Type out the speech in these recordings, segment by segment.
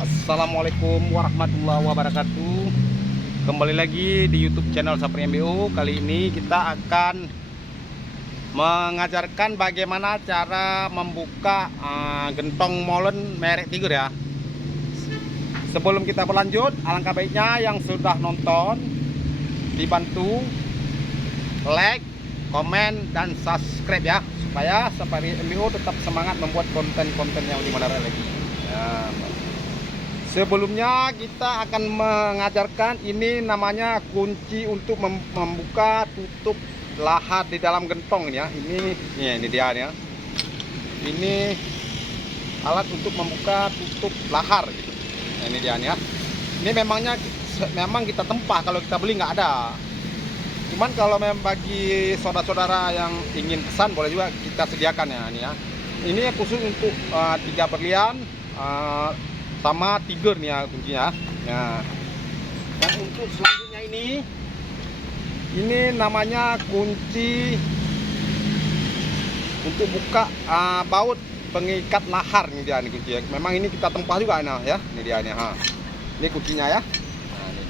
Assalamualaikum warahmatullahi wabarakatuh. Kembali lagi di YouTube channel Sapri MBO. Kali ini kita akan mengajarkan bagaimana cara membuka gentong molen merek Tiger ya. Sebelum kita berlanjut, alangkah baiknya yang sudah nonton dibantu like, komen, dan subscribe ya, supaya Sapri MBO tetap semangat membuat konten-konten yang lebih menarik lagi ya. Sebelumnya kita akan mengajarkan ini namanya kunci untuk membuka tutup lahar di dalam gentong ya. Ini dia ya. Ini alat untuk membuka tutup lahar gitu. Nah, ini dia ya. Ini memang kita tempah, kalau kita beli nggak ada. Cuman kalau memang bagi saudara-saudara yang ingin pesan boleh juga kita sediakan ya, ini ya. Ini khusus untuk 3 berlian sama Tiger nih ya kuncinya. Nah, dan untuk selanjutnya ini namanya kunci untuk buka baut pengikat lahar. Ini dia nih kunci ya. Memang ini kita tempah juga nah ya. Ini dia nih. Ini kuncinya ya. Nah, ini.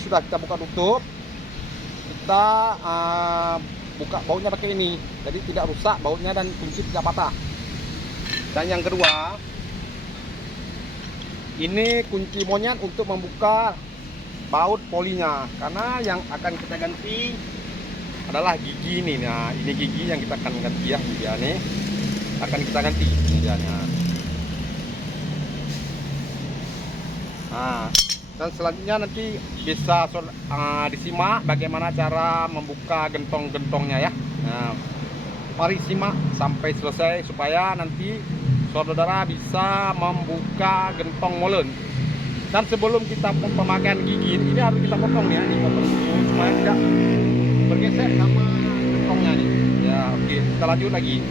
Sudah kita buka tutup. Kita buka bautnya pakai ini. Jadi tidak rusak bautnya dan kunci tidak patah. Dan yang kedua, ini kunci monyet untuk membuka baut polinya, karena yang akan kita ganti adalah gigi ini. Nah, ini gigi yang kita akan ganti ya, dia nih akan kita ganti ini dia. Nah, dan selanjutnya nanti bisa disimak bagaimana cara membuka gentong-gentongnya ya. Nah, mari simak sampai selesai supaya nanti saudara bisa membuka gentong molen. Dan sebelum kita pemakaian gigi ini harus kita potong nih ya, dipotong dulu supaya tidak bergeser sama gentongnya nih. Ya, oke, kita lanjut lagi.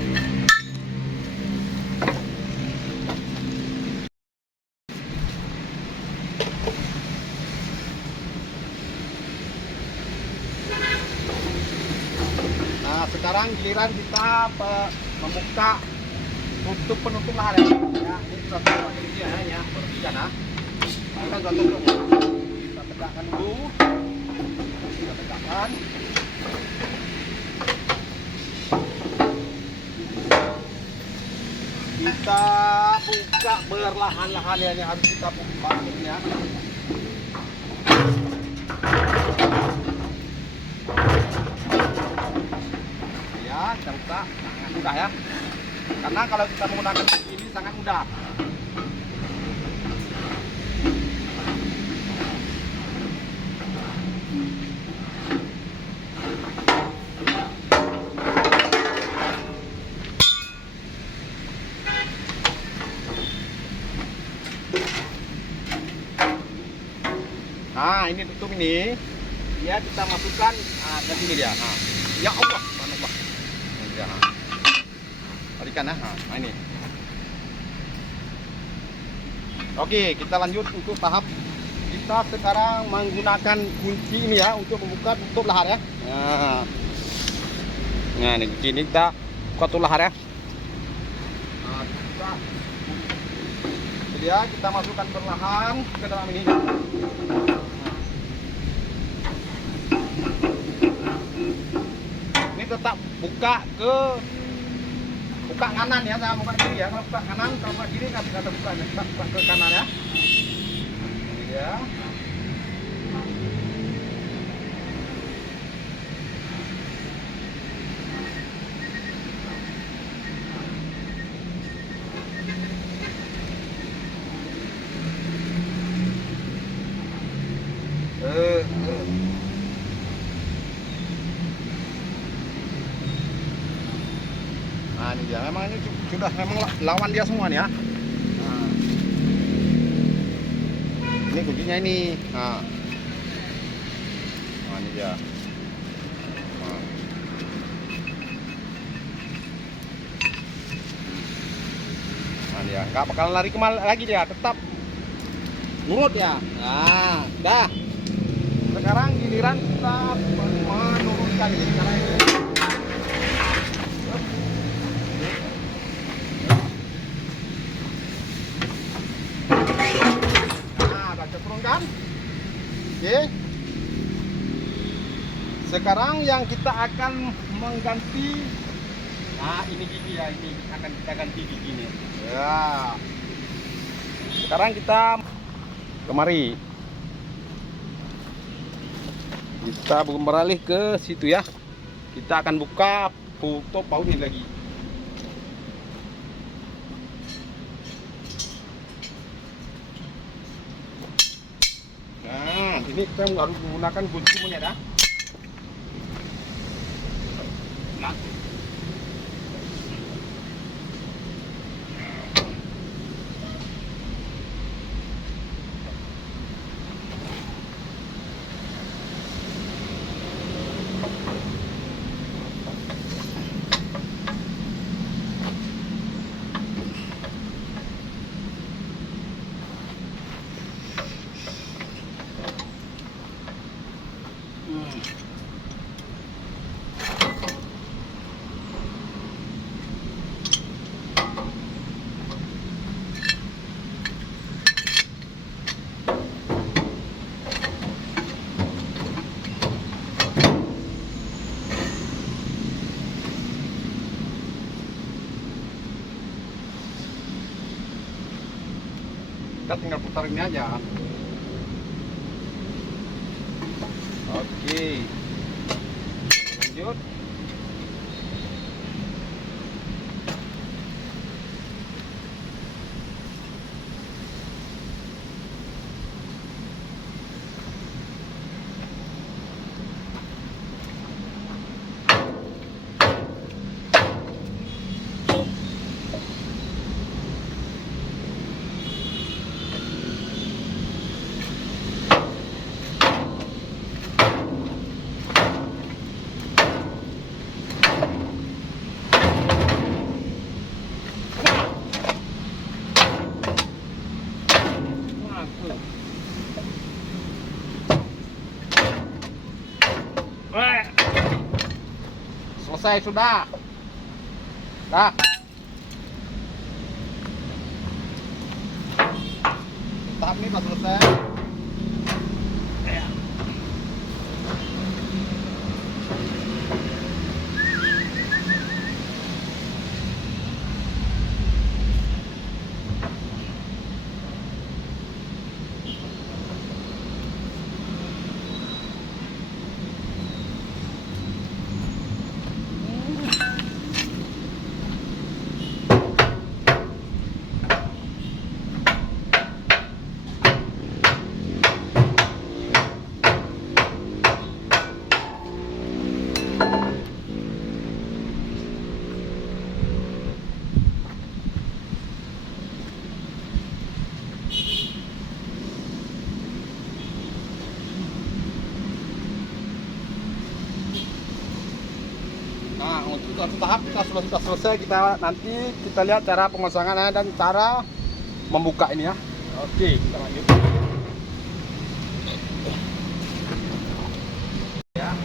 Nah, sekarang giliran kita membuka tutup penutup lahar ya. Ini sudah tutup ini ya, perhatikan ya. Kita sudah tutupnya. Kita tegakkan dulu. Kita tegakkan. Kita buka berlahan-lahan ya, ini harus kita buka ya. Ya, kita buka sangat mudah ya. Karena kalau kita menggunakan ini sangat mudah. Nah, ini tutup ini. Ya, kita masukkan ke sini dia. Nah, ya Allah, subhanallah. Ini dia. Tarikan ya. Nah, ini. Oke, kita lanjut untuk tahap kita sekarang menggunakan kunci ini ya untuk membuka tutup lahar ya. Nah, ini kunci ini kita buka tutup lahar ya. Nah, kita masukkan perlahan ke dalam ini. Ini tetap buka kanan ya, jangan buka kiri ya. Kalau buka kanan, kalau buka kiri nggak bisa terbuka. Kita buka ke kanan ya. Ini dia. Nah, ini dia. Memang ini sudah lawan dia semua nih ya. Nah, ini kuncinya ini. Nah, ini dia. Nah, dia nggak bakalan lari kemana lagi, dia tetap nurut ya. Nah, dah. Sekarang giliran kita menurunkan ini. Sekarang ini. kan? Oke. Sekarang yang kita akan mengganti, nah ini gigi ya, ini akan kita ganti giginya. Ya. Sekarang kita kemari. Kita beralih ke situ ya. Kita akan buka tutup baut ini lagi. Nah, ini kita harus menggunakan kunci ya, dah. Nah. Kita tinggal putar ini aja. Oke, lanjut. Selesai sudah. Dah. Tahap ini sudah selesai. Nah, untuk satu tahap kita sudah selesai. Nanti kita lihat cara pemasangannya dan cara membuka ini ya. Oke, kita lanjut. Ya.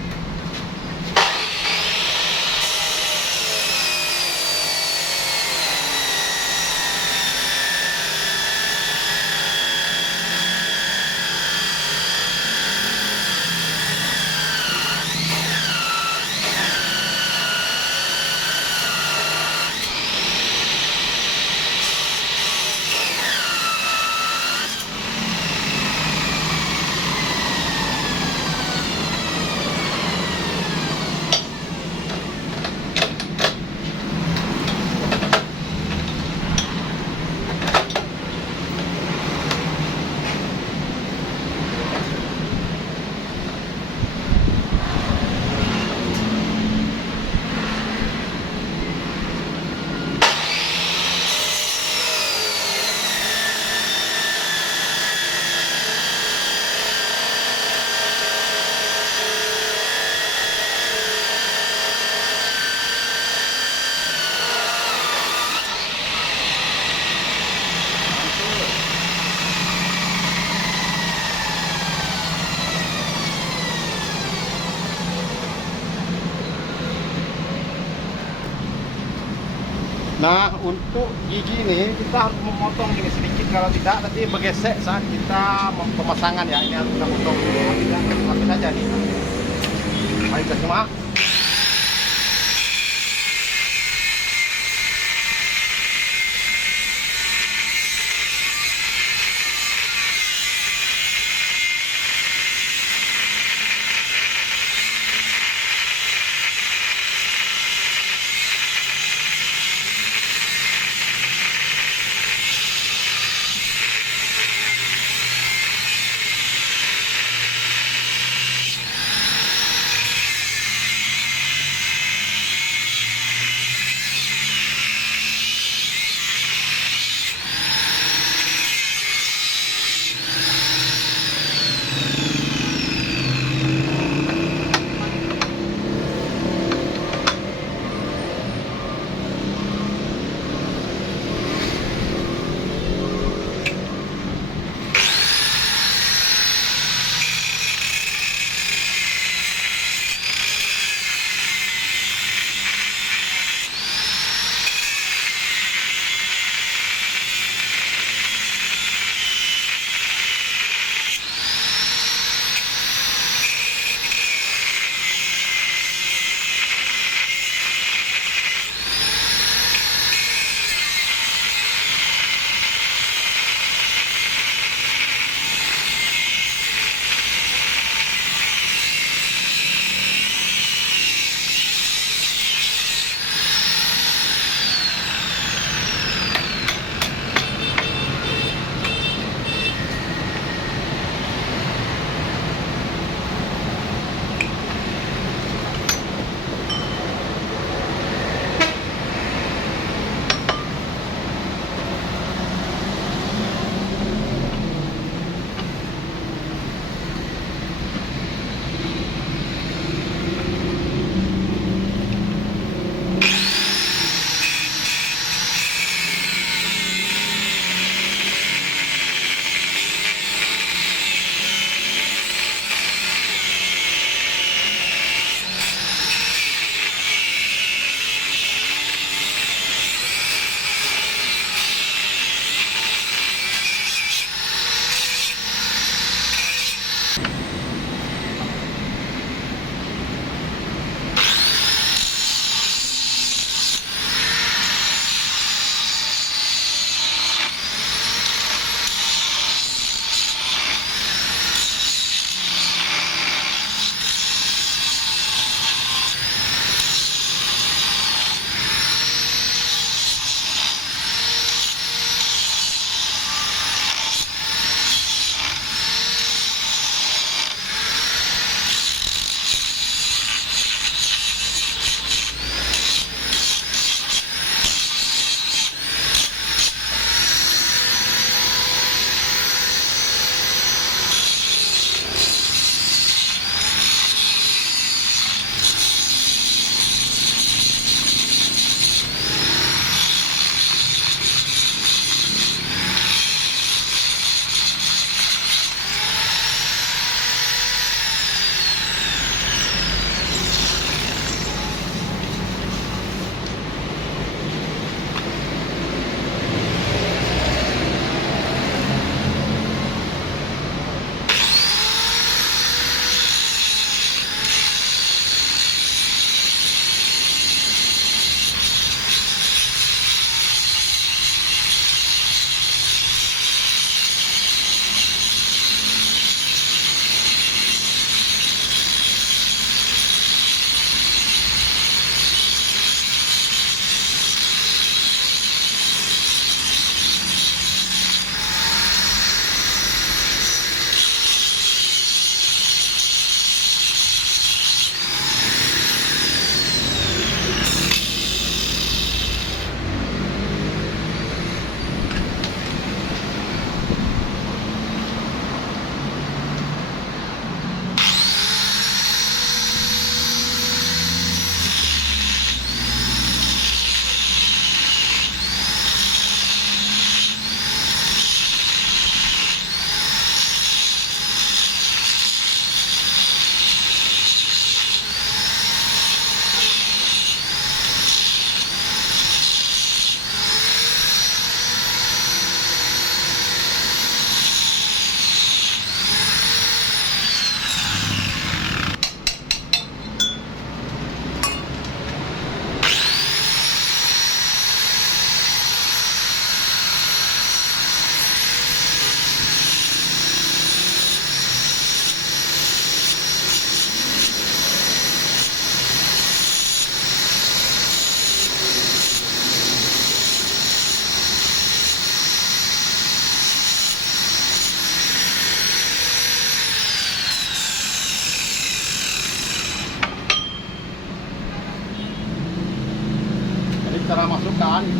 Nah, untuk gigi ini kita harus memotong ini sedikit, kalau tidak nanti bergesek saat kita pemasangan ya. Ini harus kita potong dulu, tidak langsung saja nih. Mari kita simak.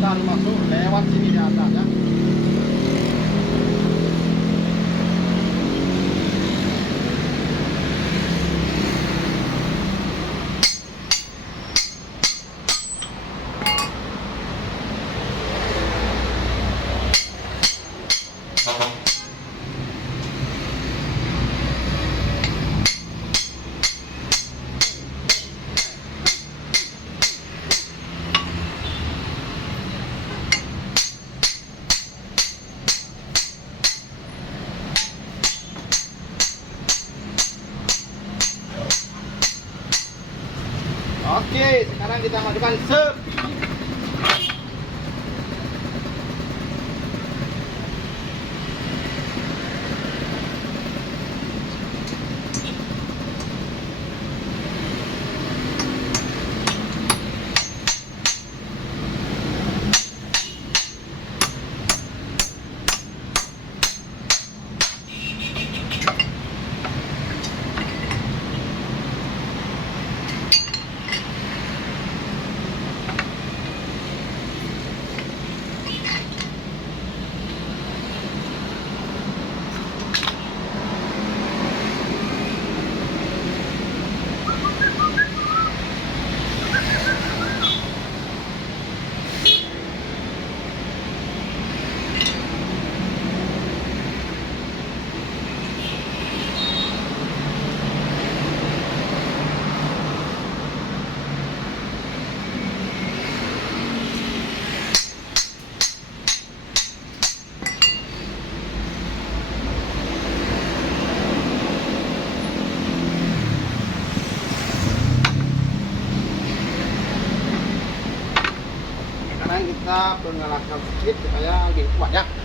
harus masuk lewat sini di atas ya. Oke, sekarang kita masukkan sep. Sekarang kita pengalaskan sedikit supaya lebih kuat ya.